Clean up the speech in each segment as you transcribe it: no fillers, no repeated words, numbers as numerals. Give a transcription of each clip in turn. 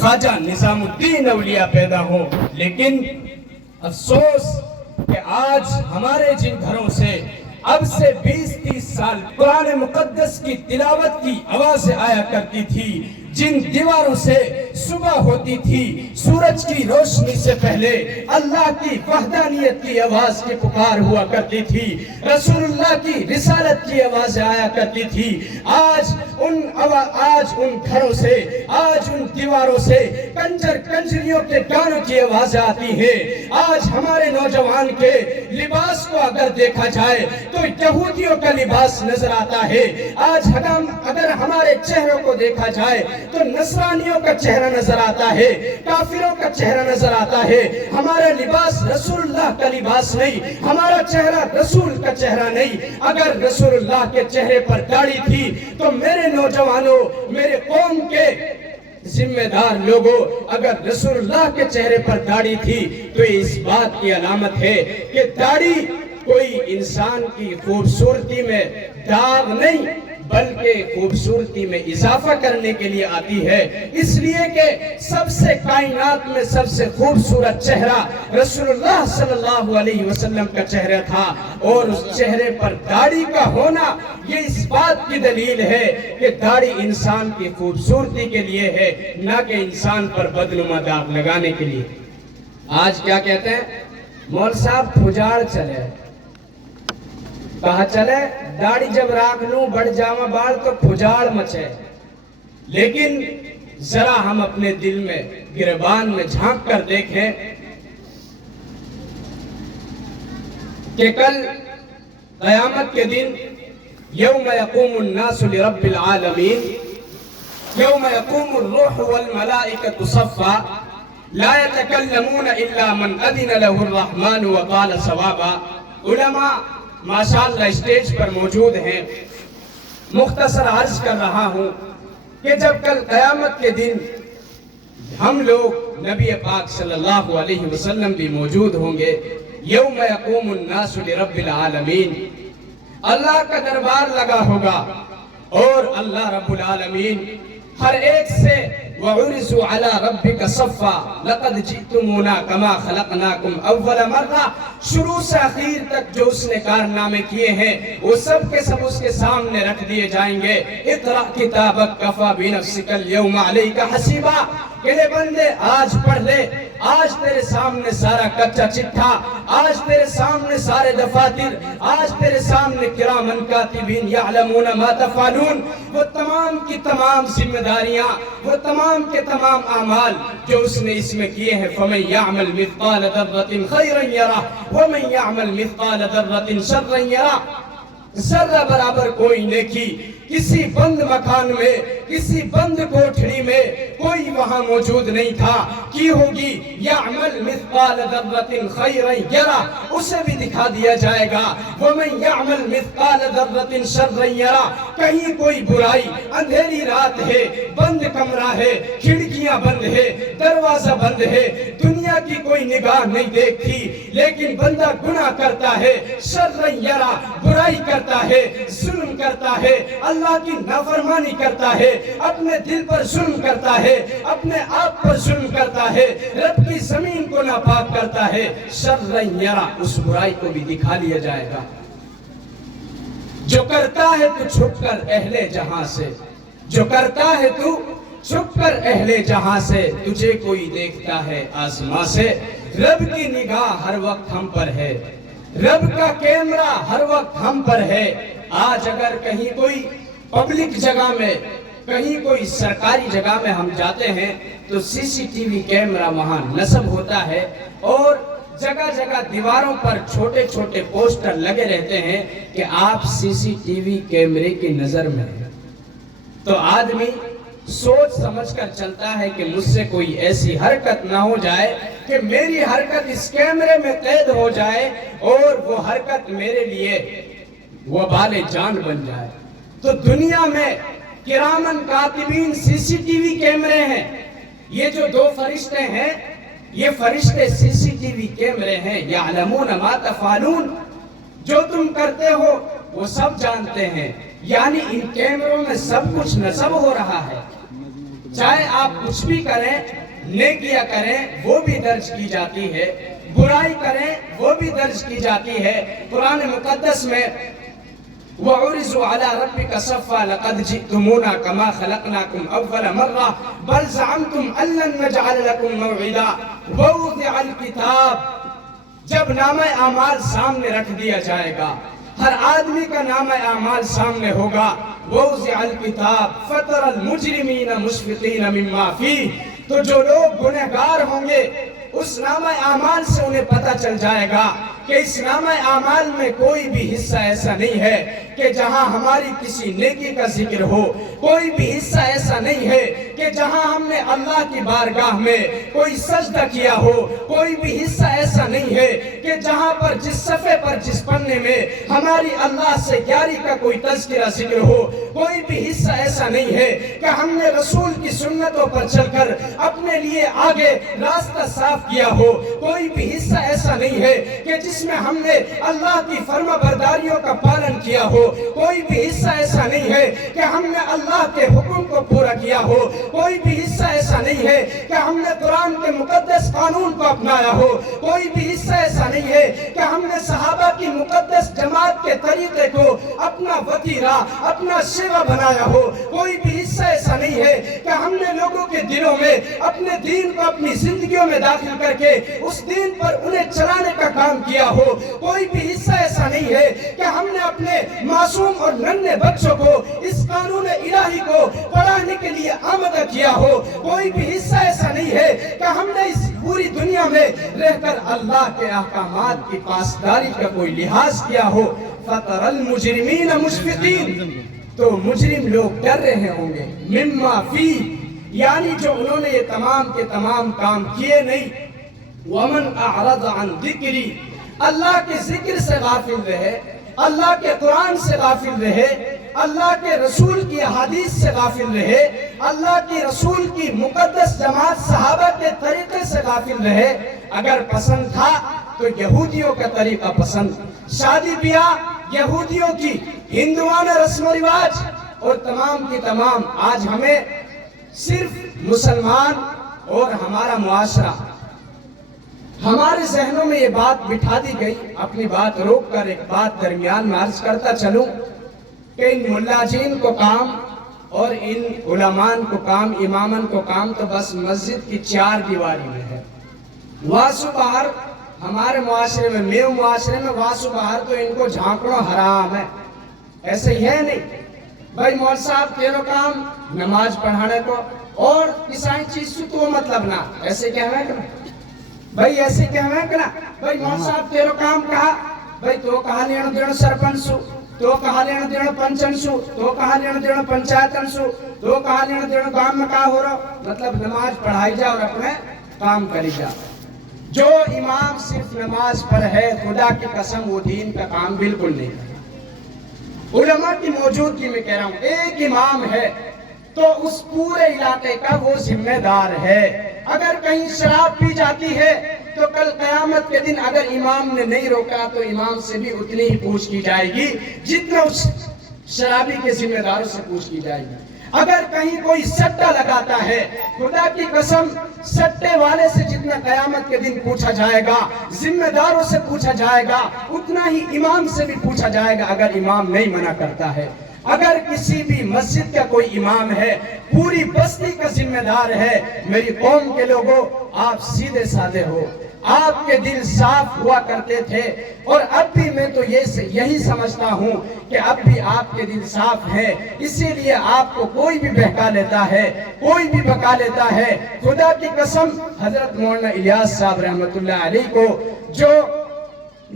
خواجہ نظام الدین اولیاء پیدا ہوں، لیکن افسوس کہ آج ہمارے جن گھروں سے اب سے 20-30 سال قرآن مقدس کی تلاوت کی آوازیں آیا کرتی تھی، جن دیواروں سے صبح ہوتی تھی سورج کی روشنی سے پہلے اللہ کی وحدانیت کی آواز کی پکار ہوا کرتی تھی، رسول اللہ کی رسالت کی آوازیں آیا کرتی تھی، آج ان گھروں سے، آج ان دیواروں سے کنجریوں کے گانوں کی آوازیں آتی ہیں۔ آج ہمارے نوجوان کے لباس کو اگر دیکھا جائے تو یہودیوں کا لباس نظر آتا ہے، آج اگر ہمارے چہروں کو دیکھا جائے تو نصرانیوں کا چہرہ نظر آتا ہے، کافروں کا چہرہ نظر آتا ہے۔ ہمارا لباس رسول اللہ کا لباس نہیں، ہمارا چہرہ رسول کا چہرہ نہیں۔ اگر رسول اللہ کے چہرے پر داڑھی تھی تو میرے نوجوانوں، میرے قوم کے ذمہ دار لوگوں، اگر رسول اللہ کے چہرے پر داڑھی تھی تو اس بات کی علامت ہے کہ داڑھی کوئی انسان کی خوبصورتی میں داغ نہیں بلکہ خوبصورتی میں اضافہ کرنے کے لیے آتی ہے، اس لیے کہ سب سے کائنات میں سب سے خوبصورت چہرہ رسول اللہ صلی اللہ علیہ وسلم کا چہرہ تھا، اور اس چہرے پر داڑھی کا ہونا یہ اس بات کی دلیل ہے کہ داڑھی انسان کی خوبصورتی کے لیے ہے، نہ کہ انسان پر بدنما داغ لگانے کے لیے۔ آج کیا کہتے ہیں؟ مول صاحب پھجاڑ چلے، کہا چلے داڑھی جب راکھ لوں بڑھ جاواں بال تو پھجاڑ مچے، لیکن ذرا ہم اپنے دل میں گریبان میں جھانک کر دیکھیں کہ کل قیامت کے دن یوم یقوم الناس لرب العالمین، یوم یقوم الروح والملائکۃ صفا لا يتكلمون الا من اذن له الرحمن وقال صوابا۔ علماء ماشاءاللہ اسٹیج پر موجود ہیں، مختصر عرض کر رہا ہوں کہ جب کل قیامت کے دن ہم لوگ نبی پاک صلی اللہ علیہ وسلم بھی موجود ہوں گے، یوم یقوم الناس لرب العالمین، اللہ کا دربار لگا ہوگا اور اللہ رب العالمین ہر ایک سے وَعُرِزُوا عَلَىٰ رَبِّكَ صَفًّا لَقَدْ جِئْتُمُونَا كَمَا خَلَقْنَاكُمْ أَوَّلَ مَرَّةٍ، شروع سے آخر تک جو اس نے کارنامے کیے ہیں وہ سب کے سب اس کے سامنے رکھ دیے جائیں گے۔ اقرأ کتابک کفیٰ بنفسک اليوم علیک حسیبا، کہ لے بندے آج پڑھ لے، آج تیرے سامنے سارا کچا چٹھا، آج تیرے سامنے سارے دفاتر، آج تیرے سامنے کرامن کاتبین یعلمون ما تفعلون، وہ تمام کی تمام ذمہ داریاں، وہ تمام کے تمام اعمال جو اس نے اس میں کیے ہیں۔ فَمَن يَعْمَلْ مِثْقَالَ ذَرَّةٍ خَيْرًا يَرَهُ وَمَن يَعْمَلْ مِثْقَالَ ذَرَّةٍ شَرًّا يَرَهُ، ذرہ برابر کوئی نیکی کسی بند مکان میں، کسی بند کوٹھڑی میں کوئی وہاں موجود نہیں تھا، کی ہوگی یعمل مثقال ذرۃ خیرا یرا، اسے بھی دکھا دیا جائے گا۔ ومن یعمل مثقال ذرۃ شرا یرا، کہیں کوئی برائی، اندھیری رات ہے، بند کمرہ ہے، کھڑکیاں بند ہے، دروازہ بند ہے، دنیا کی کوئی نگاہ نہیں دیکھتی، لیکن بندہ گناہ کرتا ہے، شرا یرا، برائی کرتا ہے، ظلم کرتا ہے، اللہ کی نافرمانی کرتا ہے، اپنے دل پر ظلم کرتا ہے، اپنے آپ پر ظلم کرتا ہے، رب کی زمین کو ناپاک کرتا ہے، شرًا یرا، اس برائی کو بھی دکھا لیا جائے گا۔ جو کرتا ہے تو چھپ کر اہل جہاں سے، جو کرتا ہے تو چھپ کر اہل جہاں سے، تجھے کوئی دیکھتا ہے آسمان سے، رب کی نگاہ ہر وقت ہم پر ہے، رب کا کیمرہ ہر وقت ہم پر ہے۔ آج اگر کہیں کوئی پبلک جگہ میں، کہیں کوئی سرکاری جگہ میں ہم جاتے ہیں تو سی سی ٹی وی کیمرہ وہاں نصب ہوتا ہے، اور جگہ جگہ دیواروں پر چھوٹے چھوٹے پوسٹر لگے رہتے ہیں کہ آپ سی سی ٹی وی کیمرے کی نظر میں ہیں۔ تو آدمی سوچ سمجھ کر چلتا ہے کہ مجھ سے کوئی ایسی حرکت نہ ہو جائے کہ میری حرکت اس کیمرے میں قید ہو جائے اور وہ حرکت میرے لیے وبال جان بن جائے۔ تو دنیا میں کرامن کاتبین سی سی ٹی وی کیمرے ہیں، یہ جو دو فرشتے ہیں یہ فرشتے سی سی ٹی وی کیمرے ہیں، یعلمون ما تفعلون، جو تم کرتے ہو وہ سب جانتے ہیں، یعنی ان کیمروں میں سب کچھ نصب ہو رہا ہے۔ چاہے آپ کچھ بھی کریں، نیکیاں کریں وہ بھی درج کی جاتی ہے، برائی کریں وہ بھی درج کی جاتی ہے۔ قرآن مقدس میں وَعُرِضُوا عَلَىٰ رَبِّكَ صَفًّا لَقَدْ جِئْتُمُونَا كَمَا خَلَقْنَاكُمْ أَوَّلَ مَرَّةٍ بَلْ زَعَمْتُمْ أَن لَّن نَّجْعَلَ لَكُم مَّوْعِدًا وَوُضِعَ الْكِتَابُ، جب نامہ اعمال سامنے رکھ دیا جائے گا، ہر آدمی کا نامہ اعمال سامنے ہوگا، وَوُضِعَ الْكِتَابُ فَتَرَى الْمُجْرِمِينَ مُشْفِقِينَ مِمَّا فِيهِ، تو جو لوگ گنہگار ہوں گے اس نامہ اعمال سے انہیں پتہ چل جائے گا کہ اس نامہ اعمال میں کوئی بھی حصہ ایسا نہیں ہے کہ جہاں ہماری کسی نیکی کا ذکر ہو، کوئی بھی حصہ ایسا نہیں ہے کہ جہاں ہم نے اللہ کی بارگاہ میں کوئی سجدہ کیا ہو، کوئی بھی حصہ ایسا نہیں ہے کہ جہاں پر جس صفحے پر جس پنے میں ہماری اللہ سے یاری کا کوئی تذکرہ ذکر ہو، کوئی بھی حصہ ایسا نہیں ہے کہ ہم نے رسول کی سنتوں پر چل کر اپنے لیے آگے راستہ صاف کیا ہو، کوئی بھی حصہ ایسا نہیں ہے کہ جس میں ہم نے اللہ کی فرما برداریوں کا پالن کیا ہو، کوئی بھی حصہ ایسا نہیں ہے کہ ہم نے اللہ کے حکم کو پورا کیا ہو، کوئی بھی حصہ ایسا نہیں ہے کہ ہم نے قرآن کے مقدس قانون کو اپنایا ہو، کوئی بھی حصہ ایسا نہیں ہے کہ ہم نے صحابہ کی مقدس جماعت کے طریقے کو اپنا وتیرہ، اپنا شیوا بنایا ہو، کوئی بھی حصہ ایسا نہیں ہے کہ ہم نے لوگوں کے دلوں میں اپنے دین کو اپنی زندگیوں میں داخل کر کے اس دین پر انہیں چلانے کا کام کیا ہو، کوئی بھی حصہ ایسا نہیں ہے کہ ہم نے اپنے معصوم اور ننھے بچوں کو اس قانون الہی کو پڑھانے کے لیے آمادہ کیا ہو، کوئی بھی حصہ ایسا نہیں ہے کہ ہم نے اس پوری دنیا میں رہ کر اللہ کے احکامات کی پاسداری کا کوئی لحاظ کیا ہو۔ فَتَرَى الْمُجْرِمِينَ مُشْفِقِينَ، تو مجرم لوگ ڈر رہے ہوں گے، مما فی، یعنی جو انہوں نے یہ تمام کے تمام کام کیے نہیں، وَمَنْ أَعْرَضَ عَنْ ذِكْرِي، اللہ کے ذکر سے غافل رہے، اللہ کے قرآن سے غافل رہے، اللہ کے رسول کی حدیث سے غافل رہے، اللہ کی رسول کی مقدس جماعت صحابہ کے طریقے سے غافل رہے۔ اگر پسند تھا تو یہودیوں کا طریقہ پسند، شادی بیاہ یہودیوں کی، ہندوانہ رسم و رواج، اور تمام کی تمام آج ہمیں صرف مسلمان اور ہمارا معاشرہ، ہمارے ذہنوں میں یہ بات بٹھا دی گئی۔ اپنی بات روک کر ایک بات درمیان میں عرض کرتا چلوں کہ ان ملا جین کو کام اور ان علماء کو کام، امامن کو کام تو بس مسجد کی چار دیواری میں ہے۔ واسو باہر ہمارے معاشرے میں، میرے معاشرے میں واسو باہر تو ان کو جھانکنا حرام ہے، ایسے ہی ہے نہیں بھائی مول صاحب تیرو کام نماز پڑھانے کو اور کسائی چیز سے تو مطلب نہ، ایسے کہنا کہ بھائی ایسے کہنا کہ بھائی مول صاحب تیرو کام کہا، بھائی تو کہا لینا دینا سرپنچ سو، تو کہا لینا دینا پنچن سو، تو کہا لینا دینا پنچایتن سو، تو کہا لینا دینا گام میں کہا ہو رہا، مطلب نماز پڑھائی جا اور اپنے کام کری جا۔ جو امام صرف نماز پر ہے، خدا کی قسم وہ دین کا کام بالکل نہیں کرتا۔ علماء کی موجودگی میں کہہ رہا ہوں، ایک امام ہے تو اس پورے علاقے کا وہ ذمہ دار ہے۔ اگر کہیں شراب پی جاتی ہے تو کل قیامت کے دن اگر امام نے نہیں روکا تو امام سے بھی اتنی ہی پوچھ کی جائے گی جتنا اس شرابی کے ذمہ داروں سے پوچھ کی جائے گی۔ اگر کہیں کوئی سٹا لگاتا ہے، خدا کی قسم سٹے والے سے جتنا قیامت کے دن پوچھا جائے گا، ذمہ داروں سے پوچھا جائے گا، اتنا ہی امام سے بھی پوچھا جائے گا اگر امام نہیں منع کرتا ہے۔ اگر کسی بھی مسجد کا کوئی امام ہے، پوری بستی کا ذمہ دار ہے، میری قوم کے لوگوں آپ سیدھے سادے ہو، آپ کے دل صاف ہوا کرتے تھے، اور اب بھی میں تو یہی سمجھتا ہوں کہ اب بھی آپ کے دل صاف ہیں، اسی لیے آپ کو کوئی بھی بہکا لیتا ہے، کوئی بھی بکا لیتا ہے۔ خدا کی قسم حضرت مولانا الیاس صاحب رحمت اللہ علیہ کو جو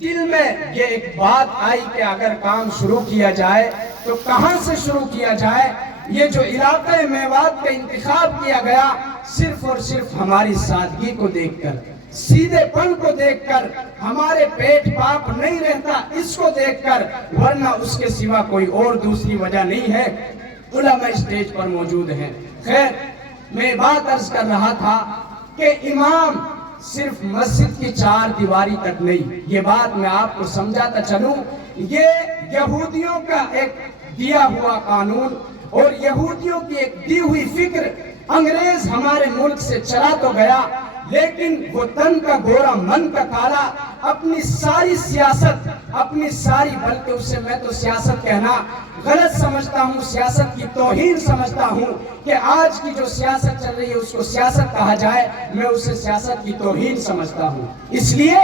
دل میں یہ ایک بات آئی کہ اگر کام شروع کیا جائے تو کہاں سے شروع کیا جائے، یہ جو علاقہ میوات کا انتخاب کیا گیا صرف اور صرف ہماری سادگی کو دیکھ کر، سیدھے پن کو دیکھ کر، ہمارے پیٹ پاپ نہیں رہتا اس کو دیکھ کر، ورنہ اس کے سوا کوئی اور دوسری وجہ نہیں ہے۔ علماء اسٹیج پر موجود ہیں۔ خیر میں بات عرض کر رہا تھا کہ امام صرف مسجد کی چار دیواری تک نہیں، یہ بات میں آپ کو سمجھاتا چلوں، یہ یہودیوں کا ایک دیا ہوا قانون اور یہودیوں کی ایک دی ہوئی فکر انگریز ہمارے ملک سے چلا تو گیا، لیکن وہ تن کا گورا من کا کالا اپنی ساری سیاست، اپنی ساری، بلکہ اسے میں تو سیاست کہنا غلط سمجھتا ہوں، سیاست کی توہین سمجھتا ہوں کہ آج کی جو سیاست چل رہی ہے اس کو سیاست کہا جائے، میں اسے سیاست کی توہین سمجھتا ہوں۔ اس لیے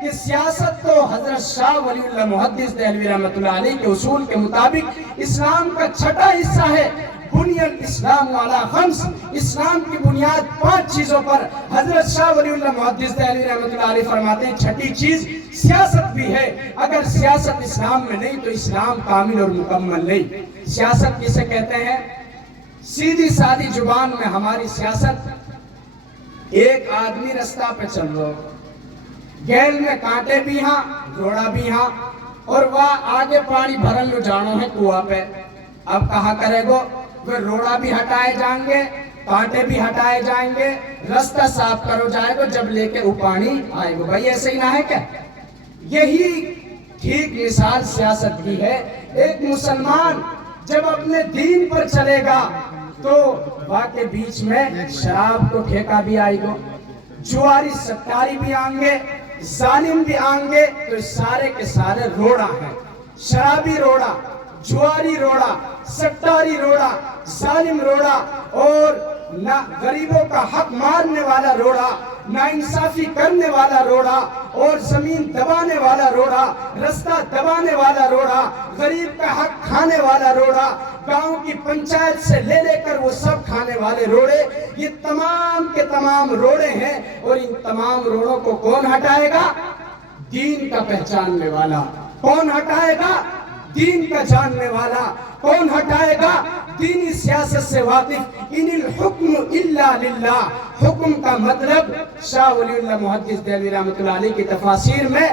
کہ سیاست تو حضرت شاہ ولی اللہ محدث دہلوی رحمۃ اللہ علیہ کے اصول کے مطابق اسلام کا چھٹا حصہ ہے۔ بنی الاسلام علی خمس، اسلام کی بنیاد 5 چیزوں پر۔ حضرت شاہ ولی اللہ محدث دہلوی رحمۃ اللہ علیہ فرماتے ہیں چھٹی چیز سیاست بھی ہے۔ اگر سیاست اسلام میں نہیں تو اسلام کامل اور مکمل نہیں۔ سیاست کسے کہتے ہیں؟ سیدھی سادی زبان میں ہماری سیاست، ایک آدمی رستہ پہ چل رہا ہو، گیل میں کانٹے بھی ہاں، گھوڑا بھی ہاں، اور وہ آگے پانی بھرن لو جانو ہے کنواں پہ، اب کہاں کرے گو؟ وہ روڑا بھی ہٹائے جائیں گے، کانٹے بھی ہٹائے جائیں گے، رستہ صاف کرو جائے گو، جب لے کے وہ پانی آئے گو۔ بھائی ایسے ہی نہ ہے کیا؟ یہی ٹھیک مثال سیاست کی ہے۔ ایک مسلمان جب اپنے دین پر چلے گا تو وہاں کے بیچ میں شراب کو ٹھیکہ بھی آئے گو، جواری ستاری بھی آئیں گے، ظالم بھی آئیں گے، تو سارے کے سارے روڑا ہیں۔ شرابی روڑا، جواری روڑا، ستاری روڑا، ظالم روڑا، اور نہ غریبوں کا حق مارنے والا روڑا، نا انصافی کرنے والا روڑا، اور زمین دبانے والا روڑا، رستہ دبانے والا روڑا، غریب کا حق کھانے والا روڑا، گاؤں کی پنچایت سے لے کر وہ سب کھانے والے روڑے، یہ تمام کے تمام روڑے ہیں۔ اور ان تمام روڑوں کو کون ہٹائے گا؟ دین کا پہچاننے والا۔ کون ہٹائے گا؟ دین کا جاننے والا۔ کون ہٹائے گا؟ دینی سیاست سے واقف۔ ان الحکم الا للہ، حکم کا مطلب شاہ ولی اللہ محدث دہلوی رحمۃ اللہ علیہ کی تفاسیر میں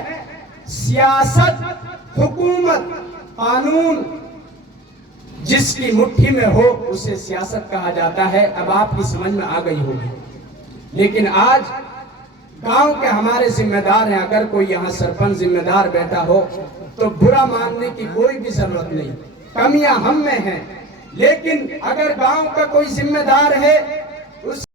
سیاست، حکومت، قانون جس کی مٹھی میں ہو اسے سیاست کہا جاتا ہے۔ اب آپ کی سمجھ میں آ گئی ہوگی۔ لیکن آج گاؤں کے ہمارے ذمہ دار ہیں، اگر کوئی یہاں سرپنچ ذمہ دار بیٹھا ہو تو برا ماننے کی کوئی بھی ضرورت نہیں، کمیاں ہم میں ہیں، لیکن اگر گاؤں کا کوئی ذمہ دار ہے